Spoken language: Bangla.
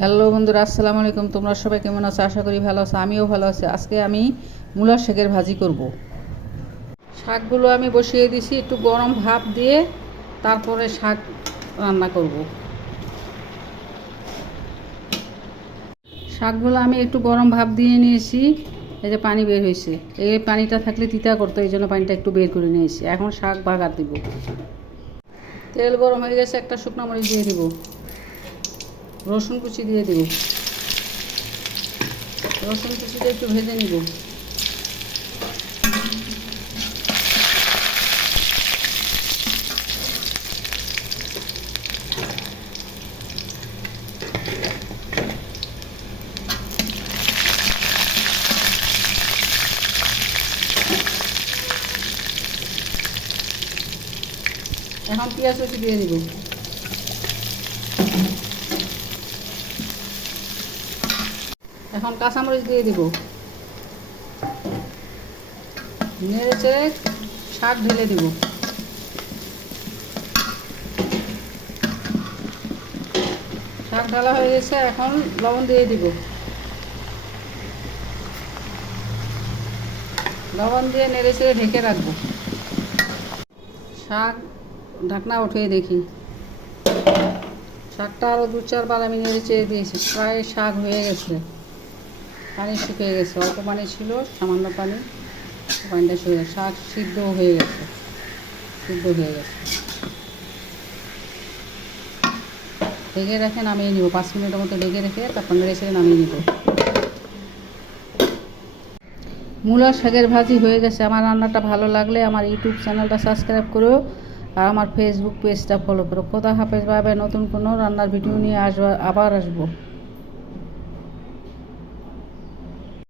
হ্যালো বন্ধুরা, আসসালামু আলাইকুম। তোমরা সবাই কেমন আছো? আশা করি ভালো আছো। আমিও ভালো আছি। আজকে আমি মূলার শাকের ভাজি করব। শাকগুলো আমি বসিয়ে দিছি, একটু গরম ভাপ দিয়ে তারপরে শাক রান্না করব। শাকগুলো আমি একটু গরম ভাপ দিয়ে নিয়েছি। এই যে পানি বের হয়েছে, এই পানিটা থাকলে তিতা করতো, এই জন্য পানিটা একটু বের করে নিয়েছি। এখন শাক বাগার দিব। তেল গরম হয়ে গেছে, একটা শুকনো মরিচ দিয়ে দিব, রসুন কুচি দিয়ে দিব। রসুন কুচিটা একটু ভেজে নিব। এখন পেঁয়াজ কুচি দিয়ে দিব। এখন কাঁচামরিচ দিয়ে দিব। নেড়ে চেড়ে শাক ঢেলে দিব। শাক ঢালা হয়ে গেছে, এখন লবণ দিয়ে দিব। লবণ দিয়ে নেড়ে চেড়ে ঢেকে রাখবো। শাক ঢাকনা উঠিয়ে দেখি, শাকটা আরও 2-4 বার আমি নেড়ে চেড়ে দিয়েছি। প্রায় শাক হয়ে গেছে, পানি শুকিয়ে গেছে। অল্প পানি ছিল, সামান্য পানি, পানিটা শুকিয়ে গেছে। শাক সিদ্ধ হয়ে গেছে। ঢেকে রেখে নামিয়ে নিব। 5 মিনিটের মতো ঢেকে রেখে তারপর নেড়ে চেড়ে নামিয়ে নিব। মূলার শাকের ভাজি হয়ে গেছে। আমার রান্নাটা ভালো লাগলে আমার ইউটিউব চ্যানেলটা সাবস্ক্রাইব করো আর আমার ফেসবুক পেজটা ফলো করো। খোদা হাফেজ। ভাবে নতুন কোনো রান্নার ভিডিও নিয়ে আবার আসবো।